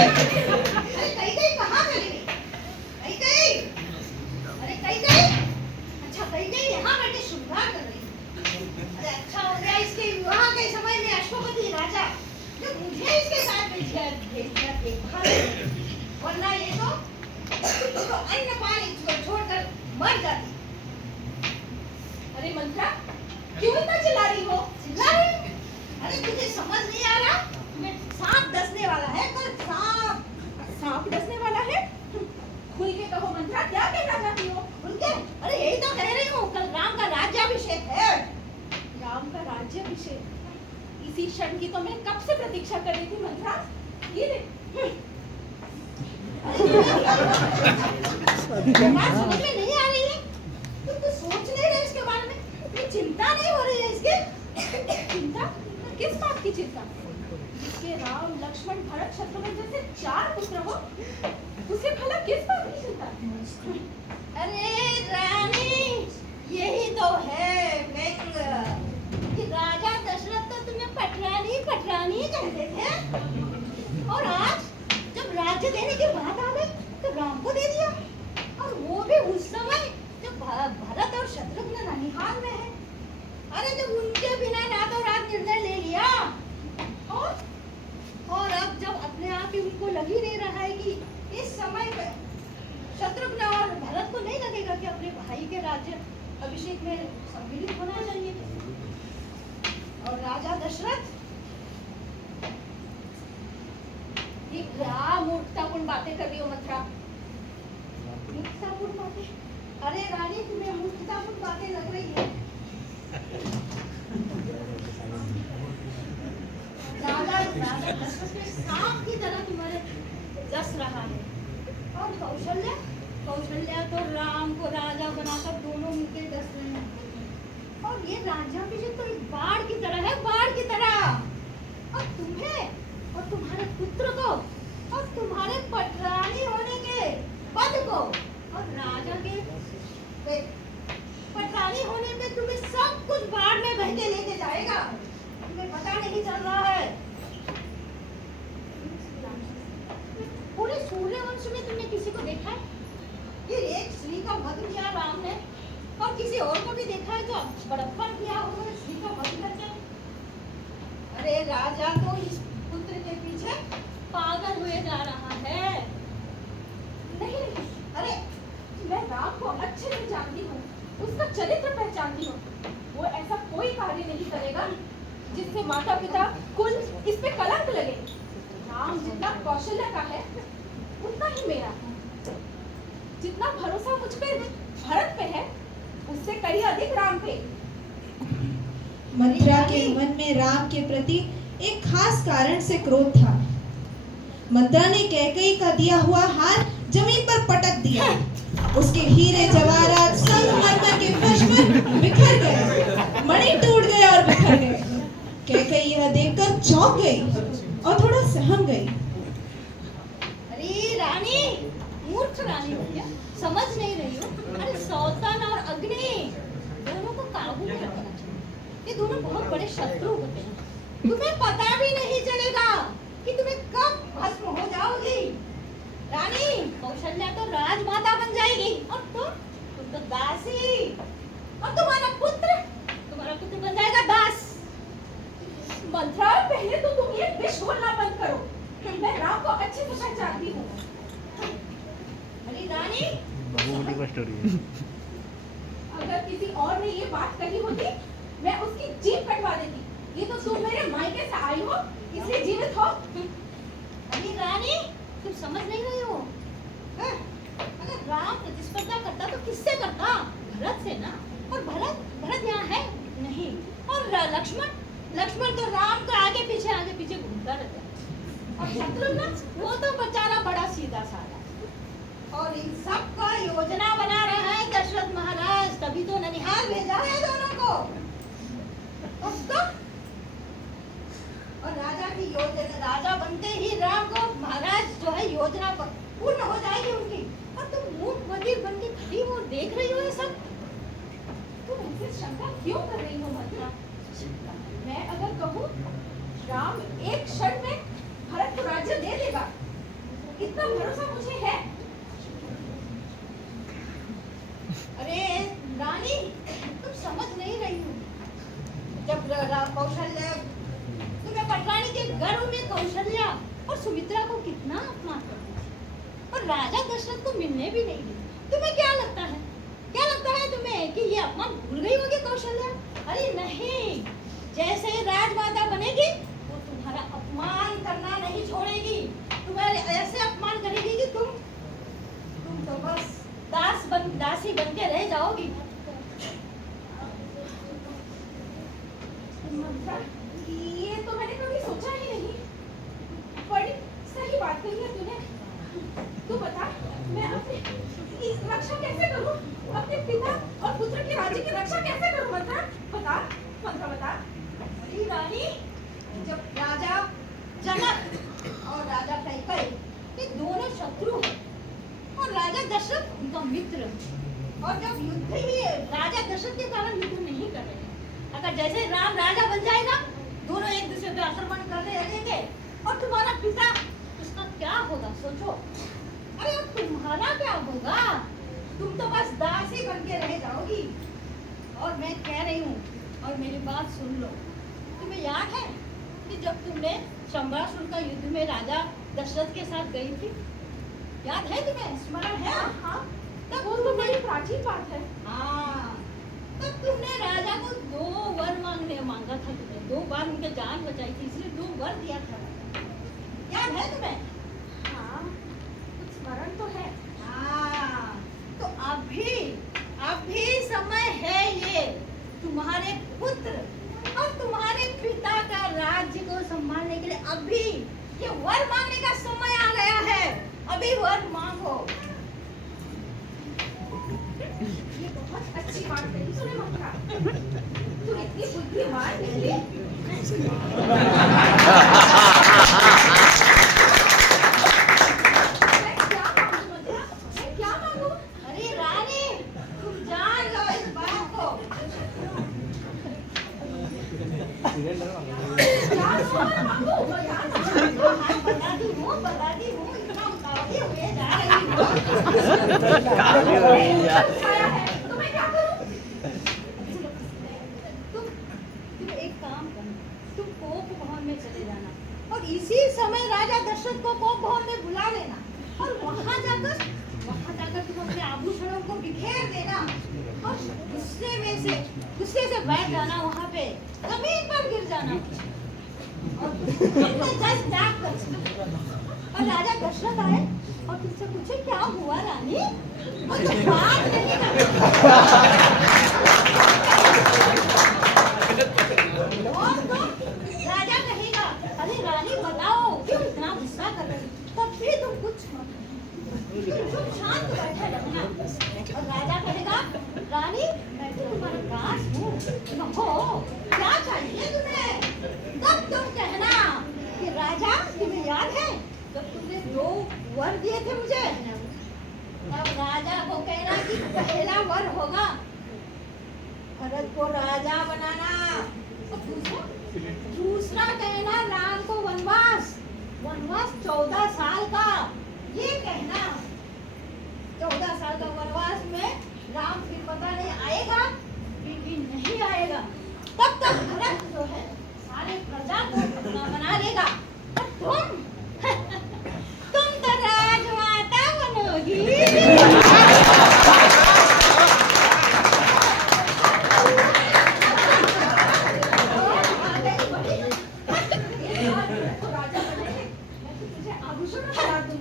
अरे कहीं कहाँ चली गई? कहीं अरे कहीं अच्छा कहीं यहाँ बैठे श्रृंगार कर रही। अरे अच्छा हो गया इसके विवाह के समय में अश्वपति राजा जो मुझे इसके साथ भेज दिया देखभाल, वरना ये तो अन्न पानी छोड़कर मर जाती। अरे मंत्रा क्यों इतना चिल्ला रही हो? चिल्ला रही? अरे तुझे समझ नहीं आ रहा? तुम्हें सांप डसने वाला है, कल सांप डसने वाला है। खुल के कहो मंत्रा, क्या कहना चाहती हो? खुल के? अरे यही तो कह रही हूँ, कल राम का राज्याभिषेक है। राम का राज्याभिषेक? इसी क्षण की तो मैं कब से प्रतीक्षा कर रही थी मंत्रा। ये देख बात समझ में नहीं आ रही है? तुम तो सोच नहीं रहे इसके बारे में? इतनी चिंता नहीं हो रही है इसके? चिंता? किस बात की चिंता? जिसके राम लक्ष्मण भरत शत्रुघ्न जैसे 4 पुत्र हो, उसे भला किस बात की चिंता? अरे रानी, यही तो है व्यंग कि राजा दशरथ तो तुम्हें पटरानी कहते थे, और आज जब राज्य देने की बात आ गई तो राम को दे दिया, और वो भी उस समय जब भरत और शत्रुघ्न ननिहाल में है। अरे जब उनके बिना रातों रात निर्णय ले लिया, और अब जब अपने आप ही उनको लग ही नहीं रहा है कि इस समय पे शत्रुघ्न और भरत को नहीं लगेगा कि अपने भाई के राज्य अभिषेक में सम्मिलित होना चाहिए। और राजा दशरथ ये क्या मूर्खतापूर्ण बातें कर रही हो मंत्रा? मूर्खतापूर्ण बातें? अरे रानी, तुम्हें मूर्खतापूर्ण बातें लग रही है। राजा दशरथ के सांप की तरह तुम्हारे जस रहा है। और कौशल्या तो राम को राजा बनाकर दोनों मिलकर डस रहे हैं। और ये राज्याभिषेक तो एक बाढ़ की तरह है, बाढ़ की तरह। और तुम्हें और तुम्हारे पुत्र को और तुम्हारे पटरानी होने के पद को और राजा के पटरानी होने पे तुम्हें सब कुछ बाढ़ में बह के लेके जाएगा। तुम्हें पता नहीं चल रहा है? पूरे सूर्यवंश में तुमने किसी को देखा है? ये एक स्त्री का वध किया राम ने, और किसी और को भी देखा है जो बड़प्पन किया उन्होंने स्त्री का वध करके? अरे राजा तो इस पुत्र के पीछे पागल हुए जा रहा है। नहीं, अरे मैं राम को अच्छे से जानती हूँ, उसका चरित्र पहचानती हूँ। वो ऐसा कोई कार्य नहीं करेगा जिससे माता पिता कुल इस पे कलंक लगे। राम जितना कौशल्या का है उतना ही मेरा। जितना भरोसा मुझ पे भरत पे है, उससे कहीं अधिक राम पे। मंत्रा के मन में राम के प्रति एक खास कारण से क्रोध था। मंत्रा ने कैकेयी का दिया हुआ हार जमीन पर पटक दिया। उसके हीरे जवाहरात संगमरमर के फर्श पर बिखर गए, मणि टूट गए और बिखर गए। कैकेयी यह देखकर चौंक गई और थोड़ा सहम गई। अरे रानी, मूर्ख रानी हो क्या? समझ नहीं रही हो? अरे सौतन और अग्नि दोनों को काबू में रखना चाहिए। ये दोनों बहुत बड़े शत्रु होते हैं। तुम्हें पता भी नहीं चलेगा कि तुम्हें कब भस्म हो जाओगी। रानी, कौशल्या तो राजमाता बन जाएगी, और तुम तो दासी। और तुम्हारा पुत्र बन जाएगा दास। मंत्रा, पहले तो तुम ये विष बोलना बंद करो। मैं राम को अच्छे से पहचानती हूँ। अरे रानी, अगर किसी और ने ये बात कही होती, मैं उसकी जीभ कटवा देती। ये तो तुम मेरे मायके से आई हो, इसलिए जीवित हो। अरे रानी, तुम समझ नहीं रही हो। अगर राम प्रतिस्पर्धा करता तो किससे करता? भरत से ना। और भरत यहाँ है नहीं। और लक्ष्मण तो राम के आगे पीछे घूमता रहता है। और शत्रुघ्न, वो तो बेचारा बड़ा सीधा साधा। और इन सब का योजना बना रहा है दशरथ महाराज, तभी तो ननिहाल भेजा है दोनों को। और राजा की योजना, राजा बनते ही राम को महाराज जो है योजना पूर्ण हो जाएगी उनकी। और तुम मूक बधिर बन के खड़ी हो, देख रही हो ये सब। तुम ऐसे शंका क्यों कर रही हो मंत्रा? मैं अगर कहूँ राम एक क्षण में भरत को राज्य दे देगा, इतना भरोसा मुझे है। अरे रानी, तुम समझ नहीं रही हो। जब कौशल्या, तुम्हें पटरानी के गर्भ में कौशल्या और सुमित्रा को कितना अपमान करती थी और राजा दशरथ को मिलने भी नहीं दी। तुम्हें क्या लगता है तुम्हें कि ये अपमान भूल गई होगी कौशल्या? अरे नहीं, जैसे ही राजमाता बनेगी वो तुम्हारा अपमान करना नहीं छोड़ेगी। तुम्हारे ऐसे अपमान करेगी कि तुम तो बस दासी बन के रह जाओगी। ये तो मैंने कभी सोचा ही नहीं। बड़ी सही बात कही है तूने। तू बता, मैं अपनी रक्षा कैसे करूं? अपने पिता और पुत्र के राज्य की रक्षा कैसे करूं? मंत्रा बता। अरे रानी, जब राजा जनक और राजा कैकेयी ये दोनों शत्रु हैं और राजा दशरथ उनका मित्र, और जब युद्ध ही राजा दशरथ के कारण युद्ध नहीं कर रहे हैं। अगर जैसे राम राजा बन जाएगा, दोनों एक दूसरे पे आक्रमण करने लगेंगे और तुम्हारा पिता, उसका क्या होगा सोचो। अरे अब तुम्हारा क्या होगा? तुम तो बस दासी बन के रह जाओगी। और मैं कह रही हूँ, और मेरी बात सुन लो, तुम्हें याद है कि जब तुमने शंबरासुर का युद्ध में राजा दशरथ के साथ गई थी? याद है तुम्हें? स्मरण है? हाँ, तब वो तो बड़ी प्राचीन बात है। हाँ, तब तुमने राजा को 2 वर मांगा था। तुमने 2 बार उनके जान बचाई थी, इसलिए 2 वर दिया था। याद है तुम्हें? हाँ, कुछ स्मरण तो है। हाँ, तो अभी समय है ये तुम्हारे पुत्र और तुम्हारे पिता का राज्य को संभालने के लिए। अभी ये वर मांगने का समय आ गया है। अभी वर मांगो। ये बहुत अच्छी बात कही तूने मंत्रा। तू इतनी बुद्धिमान निकली। मैं क्या मांगू? अरे रानी, तुम जान लो इस बात को। बताती हूँ, इतना उतावली हुए जा रही हो। तो मैं क्या करूं? तुम एक काम करो, तुम कोप भवन में चले जाना और इसी समय राजा दशरथ को कोप भवन में बुला लेना और वहां जाकर तुम अपने आभूषणों को बिखेर देना और गुस्से से बैठ जाना, वहां पे जमीन पर गिर जाना और राजा दशरथ आए और तुमसे पूछे क्या हुआ रानी? और तुम बात नहीं और तो राजा कहेगा, अरे रानी बताओ क्यों इतना गुस्सा कर रही? तब भी तुम कुछ तुम शांत बैठे रहना। और राजा कहेगा, रानी मैं तो तुम्हारा दास हूँ, कहो क्या चाहिए तुम्हें? तब तुम कहना कि राजा तुम्हें याद है जब तुमने 2 वर दिए थे मुझे? तब राजा को कहना कि पहला वर होगा भरत को राजा बनाना और दूसरा कहना राम को वनवास 14 साल का। ये कहना 14 साल का वनवास में राम फिर पता नहीं आएगा कि नहीं आएगा। तब तक भरत जो है सारे प्रजा को अपना बना लेगा और तुम तो राजमाता बनोगी।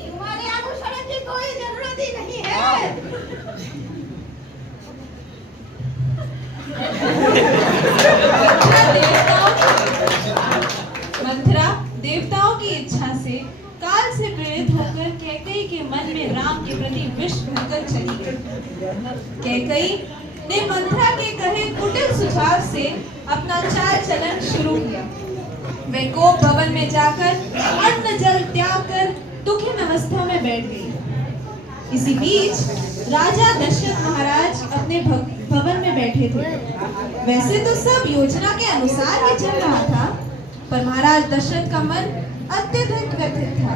तुम्हारे आभूषणों की कोई जरूरत ही नहीं है। मंथरा देवताओं की इच्छा से काल से प्रेरित होकर कैकेयी के मन में राम के प्रति विष भरकर चली गई। कैकेयी ने मंथरा के कहे कुटिल सुझाव से अपना चाल चलन शुरू किया। वे कोप भवन में जाकर अन्न जल त्याग कर दुखी अवस्था में बैठ गई। इसी बीच राजा दशरथ महाराज अपने भवन में बैठे थे। वैसे तो सब योजना के अनुसार ही चल रहा था, पर महाराज दशरथ का मन अत्यधिक व्यथित था।